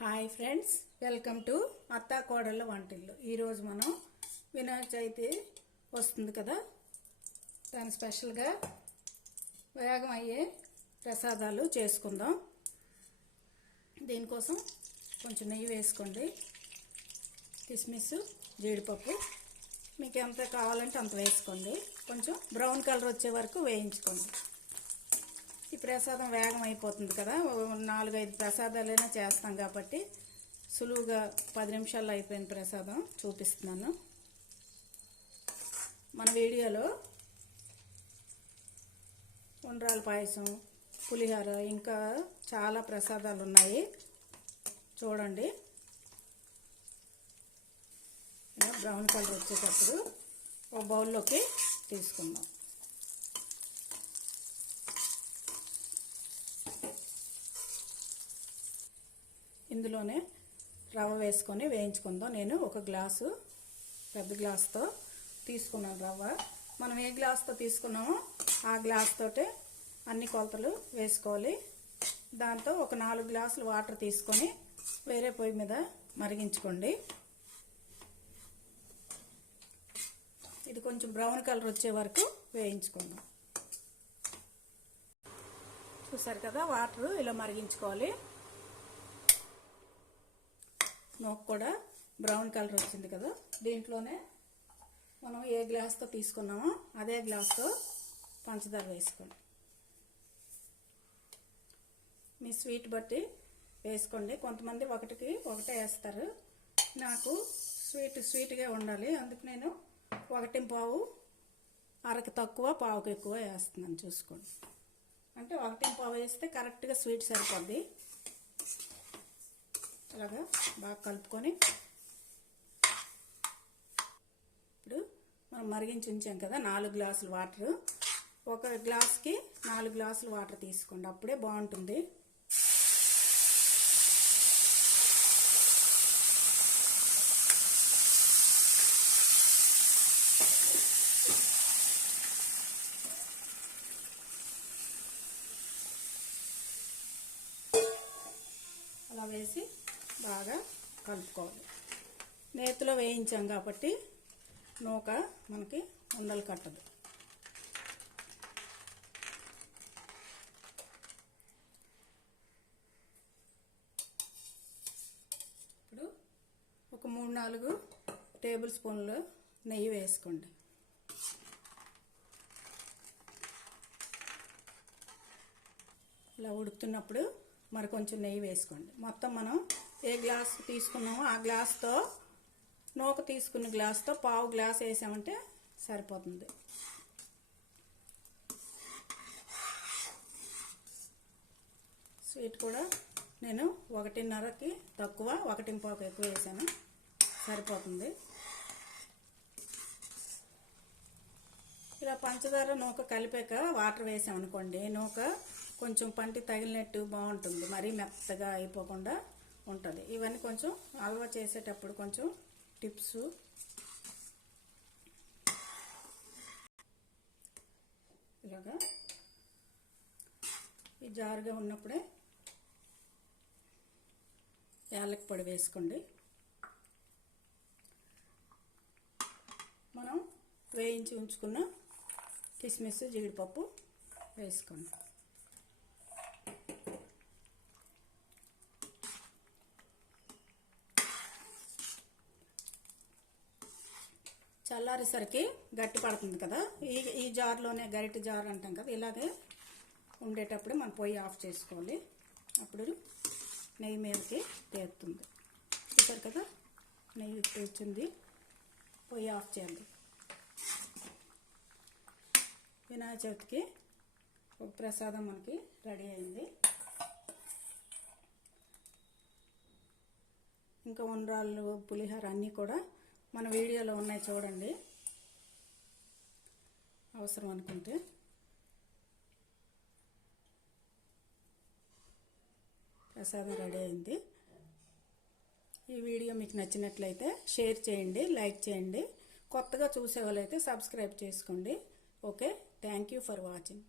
Hi friends, welcome to అత్తా కోడళ్ళ వంటిల్లు. ఈరోజు మనం వినాయక చవితి వస్తుంది కదా, దాని స్పెషల్గా వేగం అయ్యే ప్రసాదాలు చేసుకుందాం. దీనికోసం కొంచెం నెయ్యి వేసుకోండి, కిస్మిస్, జీడిపప్పు మీకు ఎంత కావాలంటే అంత వేసుకోండి. కొంచెం బ్రౌన్ కలర్ వచ్చే వరకు వేయించుకోండి. ఈ ప్రసాదం వేగం అయిపోతుంది కదా, 4-5 ప్రసాదాలైనా చేస్తాం కాబట్టి సులువుగా 10 నిమిషాల్లో అయిపోయిన ప్రసాదం చూపిస్తున్నాను. మన వీడియోలో ఉండ్రాల పాయసం, పులిహోర, ఇంకా చాలా ప్రసాదాలు ఉన్నాయి, చూడండి. బ్రౌన్ కలర్ వచ్చేటప్పుడు ఒక బౌల్లోకి తీసుకుందాం. ఇందులోనే రవ్వ వేసుకొని వేయించుకుందాం. నేను ఒక గ్లాసు, పెద్ద గ్లాసుతో తీసుకున్నాను రవ్వ. మనం ఏ గ్లాసుతో తీసుకున్నామో ఆ గ్లాస్ తోటే అన్ని కొలతలు వేసుకోవాలి. దాంతో ఒక 4 గ్లాసులు వాటర్ తీసుకొని వేరే పొయ్యి మీద మరిగించుకోండి. ఇది కొంచెం బ్రౌన్ కలర్ వచ్చే వరకు వేయించుకుందాం. చూసారు కదా, వాటర్ ఇలా మరిగించుకోవాలి. నూక కూడా బ్రౌన్ కలర్ వచ్చింది కదా, దీంట్లోనే మనం ఏ గ్లాస్తో తీసుకున్నామో అదే గ్లాస్తో పంచదార వేసుకోండి. మీ స్వీట్ బట్టి వేసుకోండి. కొంతమంది ఒకటే వేస్తారు. నాకు స్వీట్గా ఉండాలి, అందుకు నేను 1.5 అరకు తక్కువ, పావుకు ఎక్కువ వేస్తున్నాను. చూసుకోండి, అంటే 1.5 వేస్తే కరెక్ట్గా స్వీట్ సరిపోద్ది. అలాగా బాగా కలుపుకొని ఇప్పుడు మనం మరిగించి ఉంచాం కదా 4 గ్లాసులు వాటర్, ఒక గ్లాస్కి 4 గ్లాసులు వాటర్ తీసుకోండి, అప్పుడే బాగుంటుంది. అలా వేసి బాగా కలుపుకోవాలి. నేతిలో వేయించాం కాబట్టి నూక మనకి ఉండలు కట్టదు. ఇప్పుడు ఒక 3-4 టేబుల్ స్పూన్లు నెయ్యి వేసుకోండి. ఇలా ఉడుకుతున్నప్పుడు మరి కొంచెం నెయ్యి వేసుకోండి. మొత్తం మనం ఏ గ్లాస్ తీసుకున్నామో ఆ గ్లాస్తో, నూక తీసుకున్న గ్లాస్తో పావు గ్లాస్ వేసామంటే సరిపోతుంది. స్వీట్ కూడా నేను 1.5కి తక్కువ, 1.5 ఎక్కువ వేసాను, సరిపోతుంది. ఇలా పంచదార నూక కలిపాక వాటర్ వేసామనుకోండి, నూక కొంచెం పంటి తగిలినట్టు బాగుంటుంది, మరీ మెత్తగా అయిపోకుండా ఉంటుంది. ఇవన్నీ కొంచెం హల్వా చేసేటప్పుడు కొంచెం టిప్స్. ఇలాగా ఈ జారుగా ఉన్నప్పుడే యాలక పొడి వేసుకోండి. మనం వేయించి ఉంచుకున్న కిస్మిస్, జీడిపప్పు వేసుకోండి. చల్లారేసరికి గట్టి పడుతుంది కదా, ఈ జార్లోనే, గరిటె జార్ అంటాం కదా, ఇలాగే ఉండేటప్పుడు మనం పొయ్యి ఆఫ్ చేసుకోవాలి. అప్పుడు నెయ్యి మీదకి తేరుతుంది. చూసారు కదా, నెయ్యి తెచ్చింది. పొయ్యి ఆఫ్ చేయండి. వినాయక చవితికి ఒక ప్రసాదం మనకి రెడీ అయింది. ఇంకా ఉండ్రాళ్ళు, పులిహోర అన్నీ కూడా మన వీడియోలో ఉన్నాయి, చూడండి అవసరం అనుకుంటే. ప్రసాదం రెడీ అయింది. ఈ వీడియో మీకు నచ్చినట్లయితే షేర్ చేయండి, లైక్ చేయండి. కొత్తగా చూసే వాళ్ళైతే సబ్స్క్రైబ్ చేసుకోండి. Okay, thank you for watching.